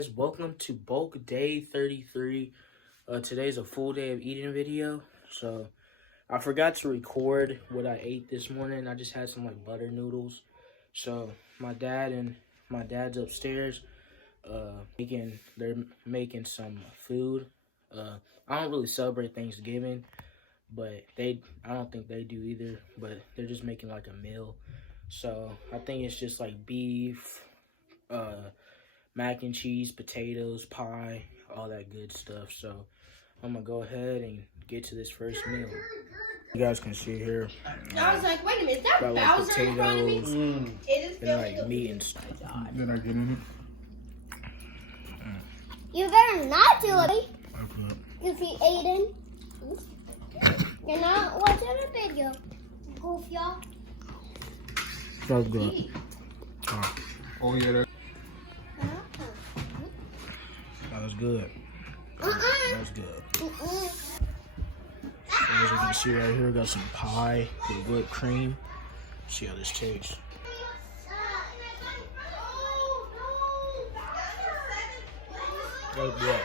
guys, welcome to bulk day 33. Today's a full day of eating video. So I forgot to record what I ate this morning. I just had some like butter noodles. So my dad's upstairs they're making some food. I don't really celebrate Thanksgiving, but I don't think they do either, but they're just making like a meal. So I think it's just like beef, mac and cheese, potatoes, pie, all that good stuff. So I'm gonna go ahead and get to this first meal. You guys can see here. I was like, wait a minute, that got Bowser like in front of me? potatoes and like meat and stuff. Then I get in You better not do it. it. You see Aiden? You're not watching a video. Goof, y'all. That's good. Oh yeah, That was good. That was good. As you can see right here, we got some pie with whipped cream. See how this tastes. That's good.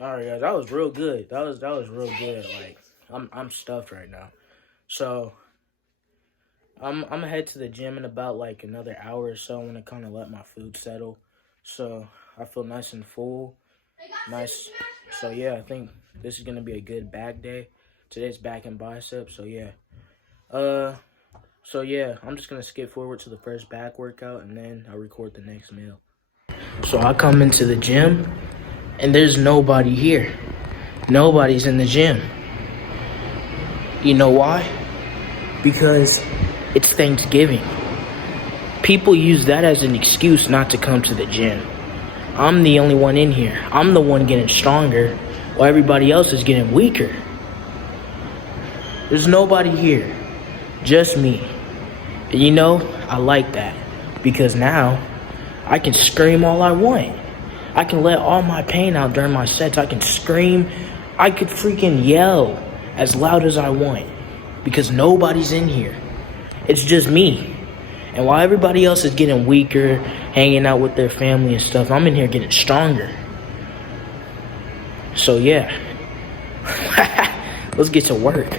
All right, guys, that was real good. That was real good. Like, I'm stuffed right now. So I'm gonna head to the gym in about like another hour or so. I want to kind of let my food settle, so I feel nice and full. Nice. So yeah, I think this is gonna be a good back day. Today's back and biceps. So yeah. So yeah, I'm just gonna skip forward to the first back workout and then I'll record the next meal. So I come into the gym and there's nobody here. Nobody's in the gym. You know why? Because it's Thanksgiving. People use that as an excuse not to come to the gym. I'm the only one in here. I'm the one getting stronger while everybody else is getting weaker. There's nobody here, just me. And you know, I like that because now I can scream all I want. I can let all my pain out during my sets. I can scream. I could freaking yell as loud as I want because nobody's in here. It's just me. And while everybody else is getting weaker, hanging out with their family and stuff, I'm in here getting stronger. So yeah, let's get to work.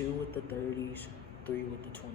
2 with the 30s, 3 with the 25s.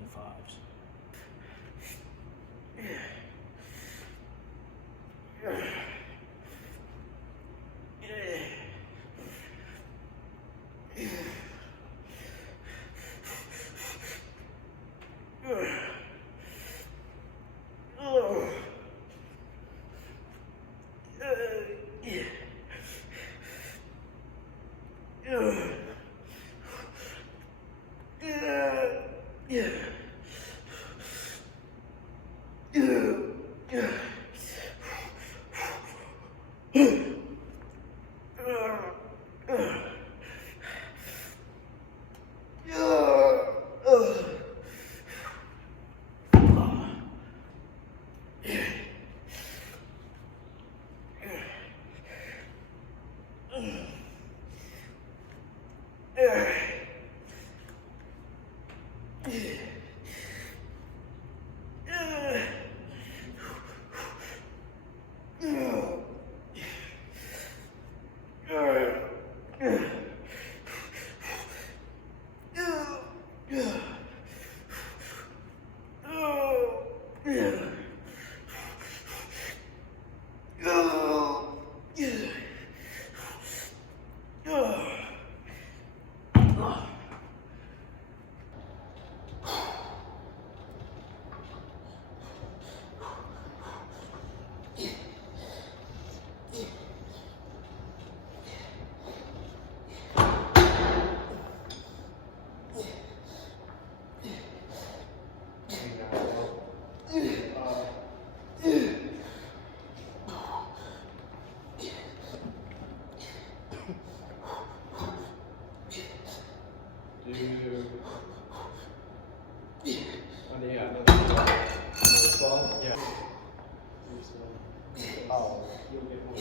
Oh, you'll get more of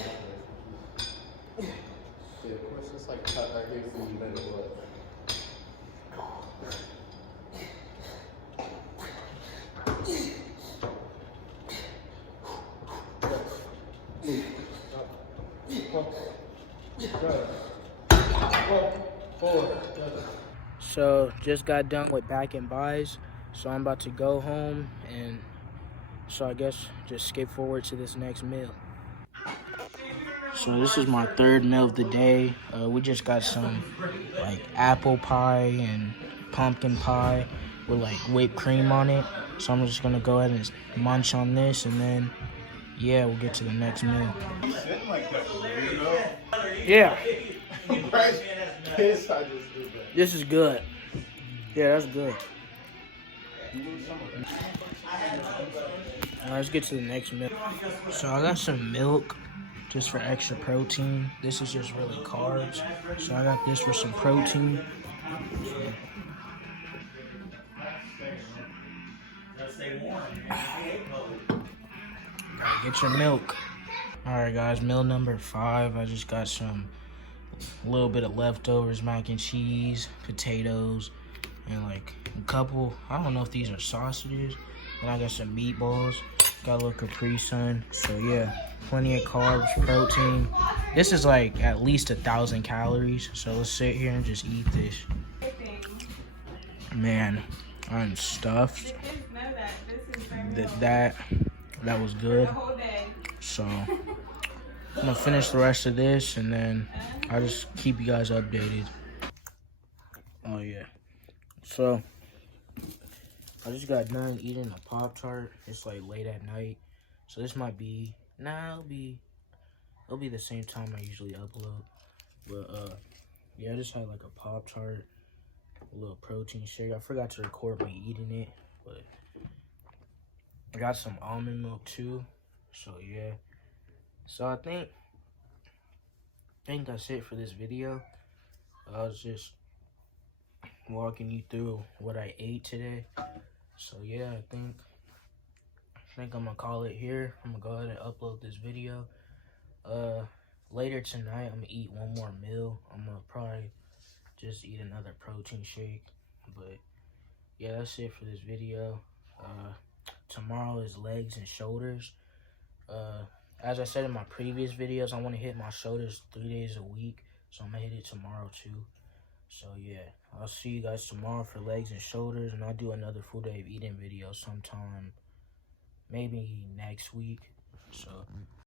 it. Yeah, of course, it's like cut right here from the middle, but. So just got done with back and buys, so I'm about to go home, and so I guess just skip forward to this next meal. So this is my third meal of the day. We just got some like apple pie and pumpkin pie with like whipped cream on it. So I'm just gonna go ahead and munch on this, and then yeah, we'll get to the next meal. Sitting like that, you know? Yeah, Right? Piss, I just did that. this is good. Yeah, that's good. Alright, let's get to the next meal. So I got some milk just for extra protein. This is just really carbs. So I got this for some protein. Alright, get your milk. Alright guys, meal number 5. I just got some little bit of leftovers, mac and cheese, potatoes, and like a couple, I don't know if these are sausages. And I got some meatballs, got a little Capri Sun. So yeah, plenty of carbs, protein. This is like at least 1,000 calories. So let's sit here and just eat this. Man, I'm stuffed. That was good. So I'm gonna finish the rest of this, and then I'll just keep you guys updated. Oh yeah. So I just got done eating a Pop-Tart. It's like late at night. So this might be, it'll be the same time I usually upload. But yeah, I just had like a Pop-Tart, a little protein shake. I forgot to record me eating it, but I got some almond milk too. So yeah. So I think that's it for this video. I was just walking you through what I ate today. So yeah, I think I'm gonna call it here. I'm gonna go ahead and upload this video. Later tonight I'm gonna eat one more meal. I'm gonna probably just eat another protein shake. But yeah, that's it for this video. Tomorrow is legs and shoulders. As I said in my previous videos, I want to hit my shoulders 3 days a week. So I'm gonna hit it tomorrow too. So yeah, I'll see you guys tomorrow for legs and shoulders, and I'll do another full day of eating video sometime, maybe next week. So